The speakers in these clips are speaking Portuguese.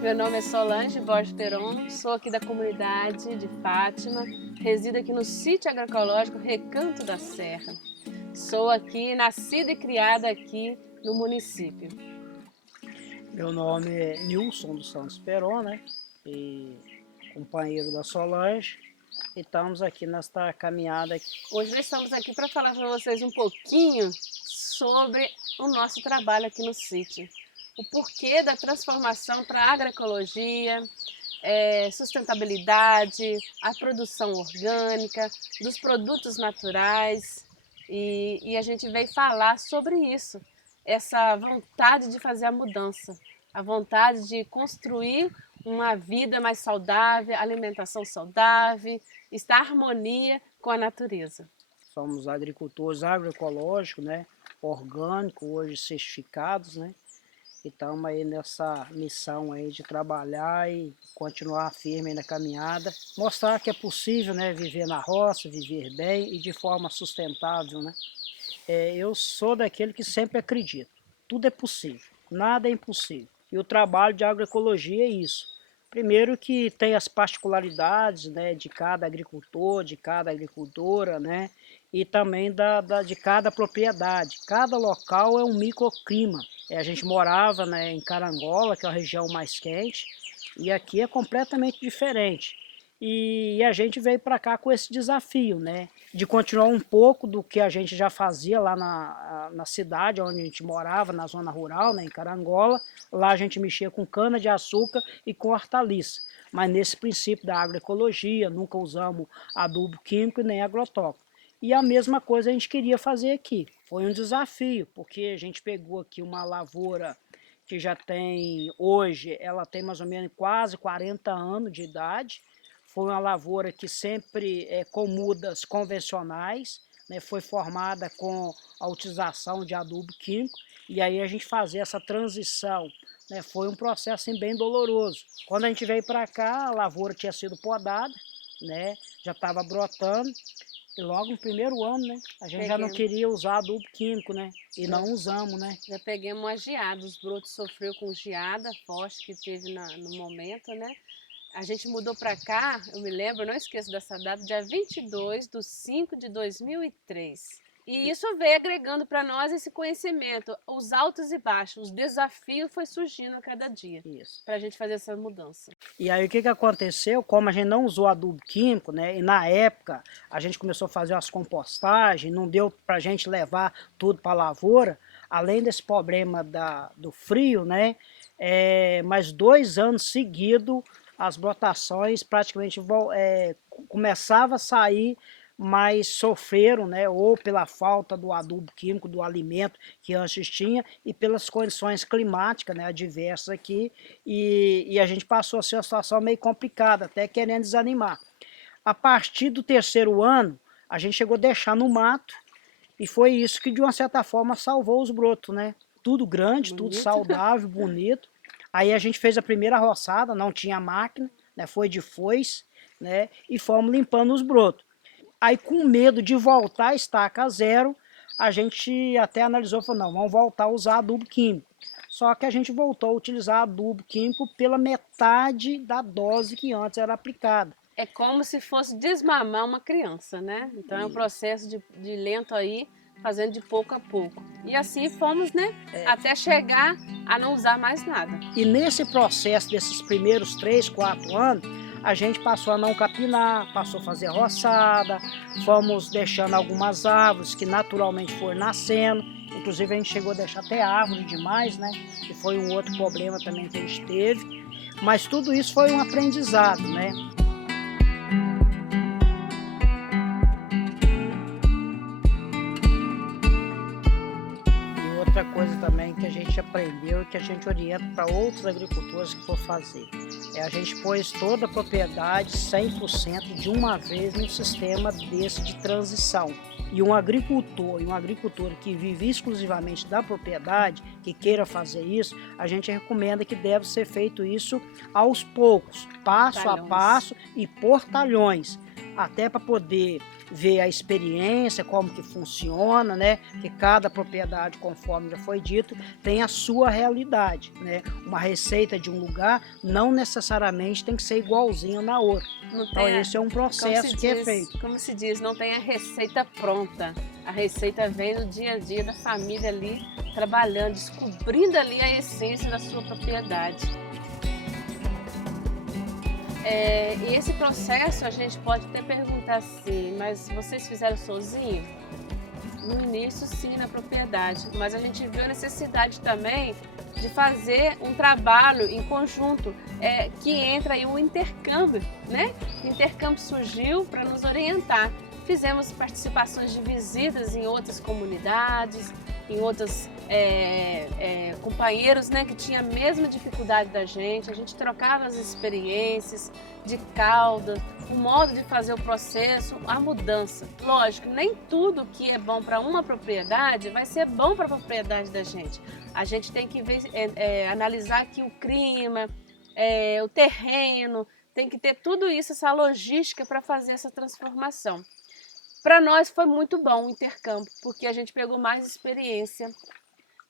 Meu nome é Solange Borges Peron, sou aqui da comunidade de Fátima, resido aqui no sítio agroecológico Recanto da Serra. Sou aqui, nascida e criada aqui no município. Meu nome é Nilson dos Santos Peron, né? E companheiro da Solange. E estamos aqui nesta caminhada aqui. Hoje nós estamos aqui para falar para vocês um pouquinho sobre o nosso trabalho aqui no sítio. O porquê da transformação para a agroecologia, sustentabilidade, a produção orgânica, dos produtos naturais. E a gente veio falar sobre isso, essa vontade de fazer a mudança, a vontade de construir uma vida mais saudável, alimentação saudável, estar em harmonia com a natureza. Somos agricultores agroecológicos, né? Orgânicos, hoje certificados, né? E estamos aí nessa missão aí de trabalhar e continuar firme na caminhada. Mostrar que é possível, né? Viver na roça, viver bem e de forma sustentável, né? Eu sou daquele que sempre acredita. Tudo é possível, nada é impossível. E o trabalho de agroecologia é isso. Primeiro que tem as particularidades, né, de cada agricultor, de cada agricultora, né, e também de cada propriedade. Cada local é um microclima. A gente morava, né, em Carangola, que é a região mais quente, e aqui é completamente diferente. E a gente veio para cá com esse desafio, né? De continuar um pouco do que a gente já fazia lá na cidade onde a gente morava, na zona rural, né, em Carangola. Lá a gente mexia com cana-de-açúcar e com hortaliça. Mas nesse princípio da agroecologia, nunca usamos adubo químico e nem agrotóxico. E a mesma coisa a gente queria fazer aqui. Foi um desafio, porque a gente pegou aqui uma lavoura que já tem, hoje, ela tem mais ou menos quase 40 anos de idade. Foi uma lavoura que sempre com mudas convencionais, né, foi formada com a utilização de adubo químico, e aí a gente fazer essa transição, né, foi um processo assim, bem doloroso. Quando a gente veio para cá, a lavoura tinha sido podada, né, já estava brotando, e logo no primeiro ano, né, a gente já não queria usar adubo químico, né, e não usamos, né. Já pegamos uma geada, os brotos sofreu com geada forte que teve no momento, né? A gente mudou para cá, eu me lembro, eu não esqueço dessa data, dia 22/5/2003. E isso veio agregando para nós esse conhecimento, os altos e baixos, os desafios foi surgindo a cada dia, para a gente fazer essa mudança. E aí o que aconteceu? Como a gente não usou adubo químico, né? E na época a gente começou a fazer as compostagens, não deu para a gente levar tudo para a lavoura, além desse problema do frio, né? Mais 2 anos seguidos as brotações praticamente começava a sair, mas sofreram, né, ou pela falta do adubo químico, do alimento que antes tinha, e pelas condições climáticas, né, adversas aqui, e a gente passou a ser uma situação meio complicada, até querendo desanimar. A partir do terceiro ano, a gente chegou a deixar no mato, e foi isso que de uma certa forma salvou os brotos, né? Tudo grande, tudo saudável, bonito. Aí a gente fez a primeira roçada, não tinha máquina, né? Foi de foice, né? E fomos limpando os brotos. Aí com medo de voltar a estaca zero, a gente até analisou e falou, não, vamos voltar a usar adubo químico. Só que a gente voltou a utilizar adubo químico pela metade da dose que antes era aplicada. É como se fosse desmamar uma criança, né? Então é um processo de lento aí, fazendo de pouco a pouco. E assim fomos, né? Até chegar a não usar mais nada. E nesse processo desses primeiros 3, 4 anos, a gente passou a não capinar, passou a fazer roçada, fomos deixando algumas árvores que naturalmente foram nascendo, inclusive a gente chegou a deixar até árvore demais, né? Que foi um outro problema também que a gente teve, mas tudo isso foi um aprendizado, né? Outra coisa também que a gente aprendeu e que a gente orienta para outros agricultores que for fazer, a gente pôs toda a propriedade 100% de uma vez num sistema desse de transição. E um agricultor e uma agricultora que vive exclusivamente da propriedade, que queira fazer isso, a gente recomenda que deve ser feito isso aos poucos, passo a passo e por talhões. até para poder ver a experiência, como que funciona, né? Que cada propriedade, conforme já foi dito, tem a sua realidade, né? Uma receita de um lugar não necessariamente tem que ser igualzinha na outra. Não Então tem esse é um processo que é feito. como se diz, não tem a receita pronta. A receita vem no dia a dia da família ali, trabalhando, descobrindo ali a essência da sua propriedade. E esse processo a gente pode até perguntar assim, mas vocês fizeram sozinho? No início sim, na propriedade, mas a gente viu a necessidade também de fazer um trabalho em conjunto, que entra aí o intercâmbio, né? O intercâmbio surgiu para nos orientar. Fizemos participações de visitas em outras comunidades, em outros companheiros, né, que tinham a mesma dificuldade da gente. A gente trocava as experiências de cauda, o modo de fazer o processo, a mudança. Lógico, nem tudo que é bom para uma propriedade vai ser bom para a propriedade da gente. A gente tem que ver, analisar aqui o clima, o terreno, tem que ter tudo isso, essa logística para fazer essa transformação. Para nós foi muito bom o intercâmbio, porque a gente pegou mais experiência,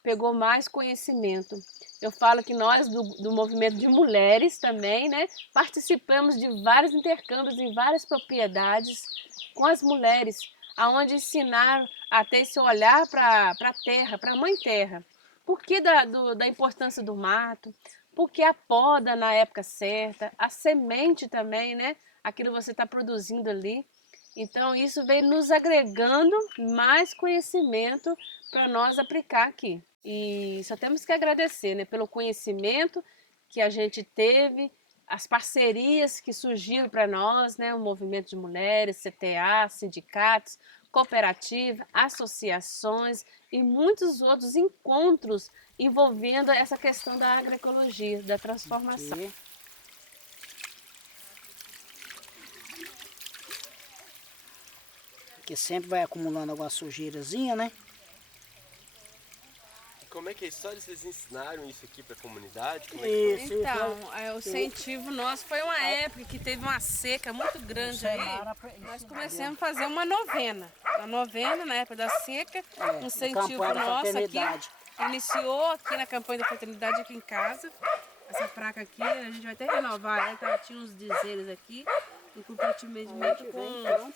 pegou mais conhecimento. Eu falo que nós, do movimento de mulheres também, né, participamos de vários intercâmbios em várias propriedades com as mulheres, aonde ensinaram a ter esse olhar para a terra, para a mãe terra. Por que da importância do mato? Por que a poda na época certa? A semente também, né? Aquilo que você está produzindo ali. Então, isso vem nos agregando mais conhecimento para nós aplicar aqui. E só temos que agradecer, né, pelo conhecimento que a gente teve, as parcerias que surgiram para nós, né, o movimento de mulheres, CTA, sindicatos, cooperativa, associações e muitos outros encontros envolvendo essa questão da agroecologia, da transformação. Aqui. Que sempre vai acumulando alguma sujeirazinha, né? Como é que é a história? Vocês ensinaram isso aqui para a comunidade? Então, o incentivo nosso foi uma época que teve uma seca muito grande aí. Nós começamos a fazer uma novena. A novena na época da seca, um incentivo nosso aqui. Iniciou aqui na campanha da fraternidade aqui em casa. Essa placa aqui, a gente vai até renovar, tá? Tinha uns dizeres aqui, em comprometimento com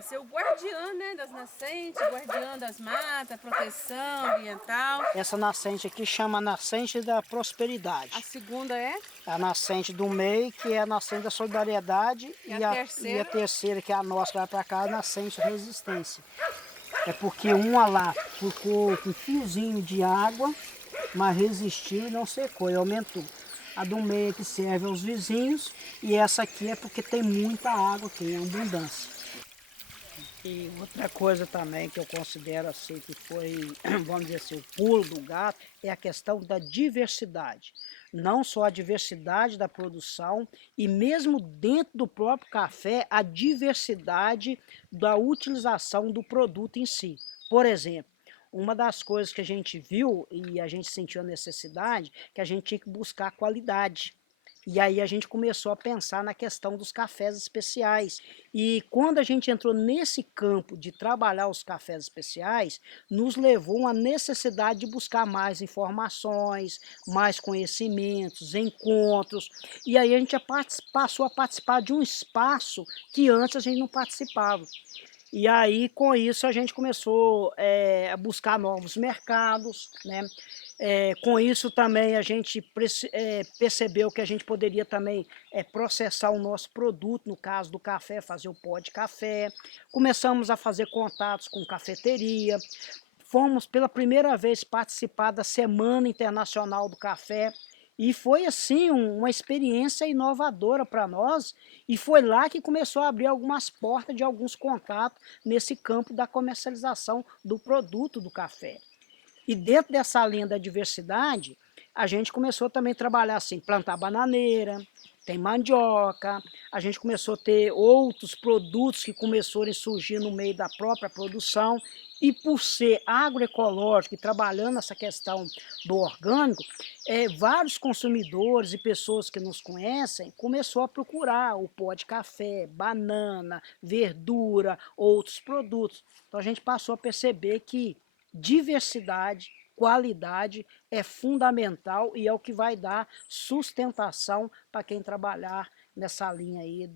ser o guardião, né, das nascentes, guardião das matas, proteção ambiental. Essa nascente aqui chama nascente da prosperidade. A segunda é? A nascente do meio, que é a nascente da solidariedade. E a terceira, que é a nossa, que vai para cá, a nascente da resistência. É porque uma lá ficou com um fiozinho de água, mas resistiu e não secou, e aumentou. A do meio que serve aos vizinhos, e essa aqui é porque tem muita água, tem abundância. E outra coisa também que eu considero assim que foi, vamos dizer assim, o pulo do gato, é a questão da diversidade. Não só a diversidade da produção, e mesmo dentro do próprio café, a diversidade da utilização do produto em si. Por exemplo, uma das coisas que a gente viu e a gente sentiu a necessidade, que a gente tinha que buscar qualidade. E aí a gente começou a pensar na questão dos cafés especiais. E quando a gente entrou nesse campo de trabalhar os cafés especiais, nos levou a necessidade de buscar mais informações, mais conhecimentos, encontros. E aí a gente passou a participar de um espaço que antes a gente não participava. E aí, com isso, a gente começou a buscar novos mercados, né? Com isso também a gente percebeu que a gente poderia também processar o nosso produto, no caso do café, fazer o pó de café. Começamos a fazer contatos com cafeteria. Fomos pela primeira vez participar da Semana Internacional do Café. E foi assim uma experiência inovadora para nós, e foi lá que começou a abrir algumas portas de alguns contatos nesse campo da comercialização do produto do café. E dentro dessa linha da diversidade, a gente começou também a trabalhar assim, plantar bananeira, tem mandioca, a gente começou a ter outros produtos que começaram a surgir no meio da própria produção, e por ser agroecológico e trabalhando essa questão do orgânico, vários consumidores e pessoas que nos conhecem começou a procurar o pó de café, banana, verdura, outros produtos. Então a gente passou a perceber que diversidade, qualidade é fundamental e é o que vai dar sustentação para quem trabalhar nessa linha aí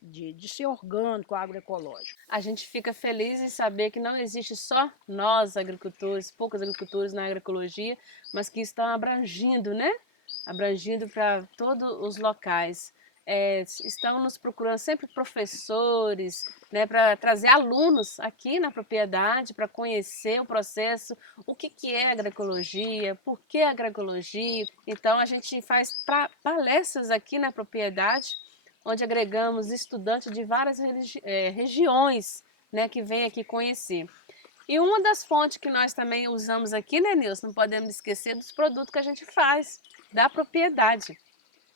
de ser orgânico, agroecológico. A gente fica feliz em saber que não existe só nós, agricultores, poucos agricultores na agroecologia, mas que estão abrangindo, né? Abrangindo para todos os locais. Estão nos procurando sempre professores, né, para trazer alunos aqui na propriedade, para conhecer o processo, o que é agroecologia, por que agroecologia. Então a gente faz palestras aqui na propriedade, onde agregamos estudantes de várias regiões, né, que vêm aqui conhecer. E uma das fontes que nós também usamos aqui, né, Nilson, não podemos esquecer dos produtos que a gente faz, da propriedade,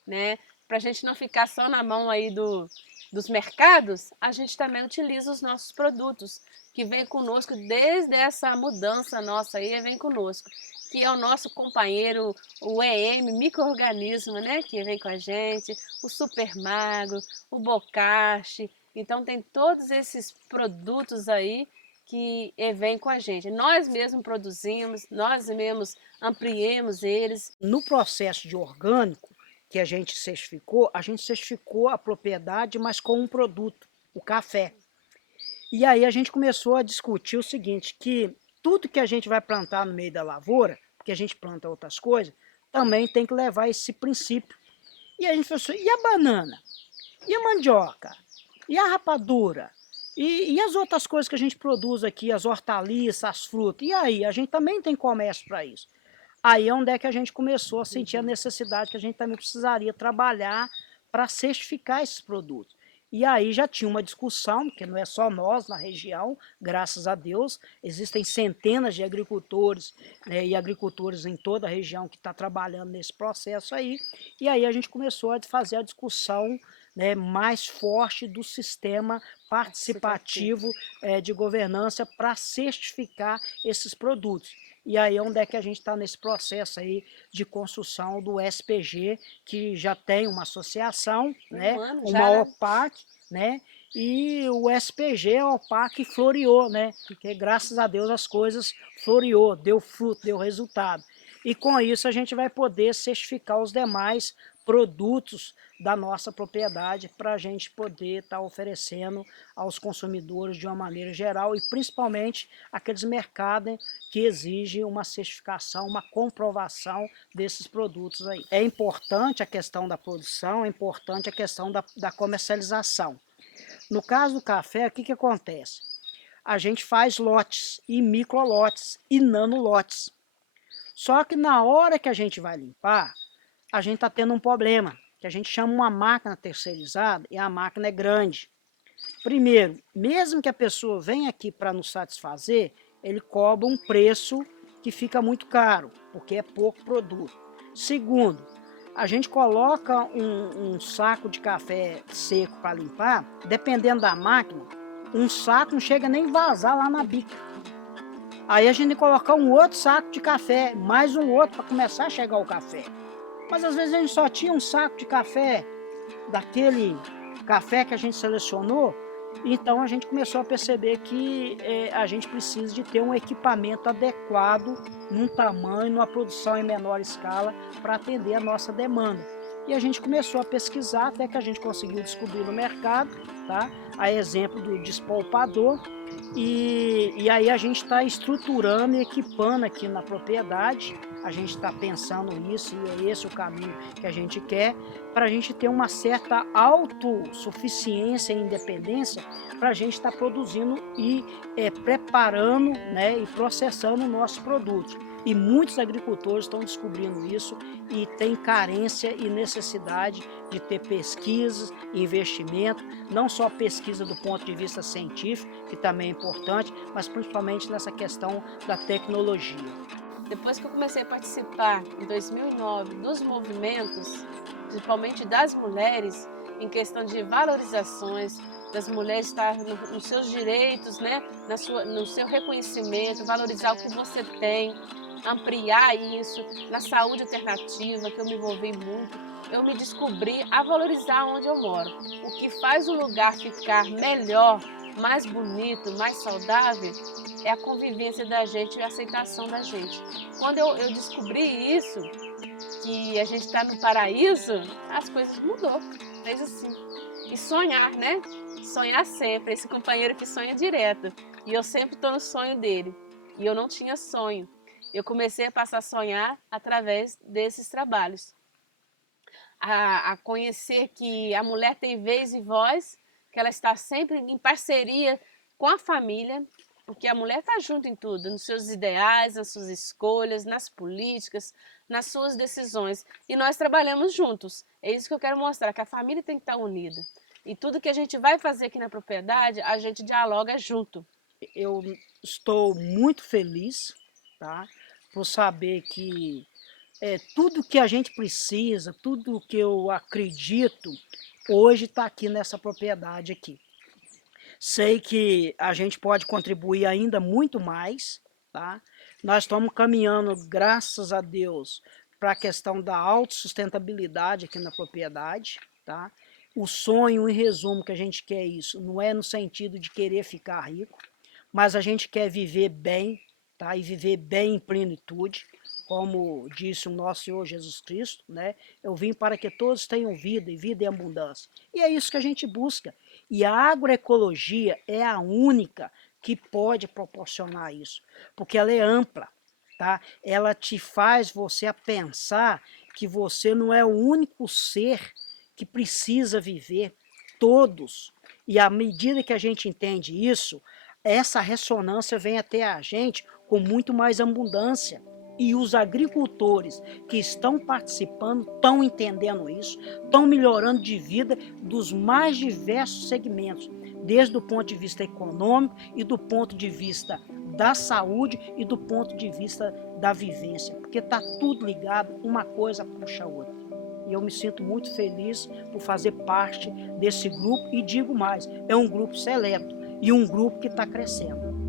né? Para a gente não ficar só na mão aí dos mercados, a gente também utiliza os nossos produtos, que vem conosco desde essa mudança nossa aí, vem conosco, que é o nosso companheiro, o EM, micro-organismo, né, que vem com a gente, o Super Magro, o Bocashi. Então tem todos esses produtos aí que vem com a gente. Nós mesmos produzimos, nós mesmos ampliemos eles. No processo de orgânico que a gente certificou a propriedade, mas com um produto, o café. E aí a gente começou a discutir o seguinte, que tudo que a gente vai plantar no meio da lavoura, porque a gente planta outras coisas, também tem que levar esse princípio. E a gente falou assim, e a banana? E a mandioca? E a rapadura? E as outras coisas que a gente produz aqui, as hortaliças, as frutas? E aí, a gente também tem comércio para isso. Aí é onde é que a gente começou a sentir a necessidade que a gente também precisaria trabalhar para certificar esses produtos. E aí já tinha uma discussão, porque não é só nós na região, graças a Deus, existem centenas de agricultores, né, e agricultores em toda a região que está trabalhando nesse processo aí, e aí a gente começou a fazer a discussão, né, mais forte do sistema participativo de governança para certificar esses produtos. E aí onde é que a gente está nesse processo aí de construção do SPG, que já tem uma associação, né, uma OPAC, né, e o SPG, a OPAC floreou, né, porque graças a Deus as coisas floreou, deu fruto, deu resultado. E com isso a gente vai poder certificar os demais produtos da nossa propriedade para a gente poder estar oferecendo aos consumidores de uma maneira geral e principalmente aqueles mercados que exigem uma certificação, uma comprovação desses produtos aí. É importante a questão da produção, é importante a questão da comercialização. No caso do café, o que acontece? A gente faz lotes e microlotes e nanolotes. Só que na hora que a gente vai limpar, a gente está tendo um problema, que a gente chama uma máquina terceirizada e a máquina é grande. Primeiro, mesmo que a pessoa venha aqui para nos satisfazer, ele cobra um preço que fica muito caro, porque é pouco produto. Segundo, a gente coloca um saco de café seco para limpar, dependendo da máquina, um saco não chega nem vazar lá na bica. Aí a gente tem que colocar um outro saco de café, mais um outro para começar a chegar o café. Mas às vezes a gente só tinha um saco de café, daquele café que a gente selecionou, então a gente começou a perceber que a gente precisa de ter um equipamento adequado, num tamanho, numa produção em menor escala, para atender a nossa demanda. E a gente começou a pesquisar até que a gente conseguiu descobrir no mercado, tá? A exemplo do despolpador, e aí a gente está estruturando e equipando aqui na propriedade, a gente está pensando nisso e é esse o caminho que a gente quer, para a gente ter uma certa autossuficiência e independência para a gente estar produzindo e preparando, né, e processando nossos produtos. E muitos agricultores estão descobrindo isso e têm carência e necessidade de ter pesquisas e investimento, não só pesquisa do ponto de vista científico, que também é importante, mas principalmente nessa questão da tecnologia. Depois que eu comecei a participar, em 2009, dos movimentos, principalmente das mulheres, em questão de valorizações, das mulheres estar nos seus direitos, né? No seu reconhecimento, valorizar o que você tem, ampliar isso, na saúde alternativa, que eu me envolvi muito, eu me descobri a valorizar onde eu moro. O que faz o lugar ficar melhor, mais bonito, mais saudável, é a convivência da gente e a aceitação da gente. Quando eu descobri isso, que a gente está no paraíso, as coisas mudou, fez assim. E sonhar, né? Sonhar sempre, esse companheiro que sonha direto. E eu sempre estou no sonho dele. E eu não tinha sonho. Eu comecei a passar a sonhar através desses trabalhos. A conhecer que a mulher tem vez e voz, que ela está sempre em parceria com a família, porque a mulher está junto em tudo, nos seus ideais, nas suas escolhas, nas políticas, nas suas decisões. E nós trabalhamos juntos. É isso que eu quero mostrar, que a família tem que estar unida. E tudo que a gente vai fazer aqui na propriedade, a gente dialoga junto. Eu estou muito feliz, tá? Por saber que tudo que a gente precisa, tudo que eu acredito, hoje está aqui nessa propriedade aqui. Sei que a gente pode contribuir ainda muito mais, tá? Nós estamos caminhando, graças a Deus, para a questão da autossustentabilidade aqui na propriedade, tá? O sonho, em resumo, que a gente quer isso, não é no sentido de querer ficar rico, mas a gente quer viver bem, tá? E viver bem em plenitude, como disse o nosso Senhor Jesus Cristo, né? Eu vim para que todos tenham vida e vida em abundância. E é isso que a gente busca. E a agroecologia é a única que pode proporcionar isso, porque ela é ampla, tá? Ela te faz você a pensar que você não é o único ser que precisa viver, todos. E à medida que a gente entende isso, essa ressonância vem até a gente com muito mais abundância. E os agricultores que estão participando estão entendendo isso, estão melhorando de vida dos mais diversos segmentos, desde o ponto de vista econômico e do ponto de vista da saúde e do ponto de vista da vivência, porque está tudo ligado, uma coisa puxa a outra. E eu me sinto muito feliz por fazer parte desse grupo e digo mais, é um grupo seleto e um grupo que está crescendo.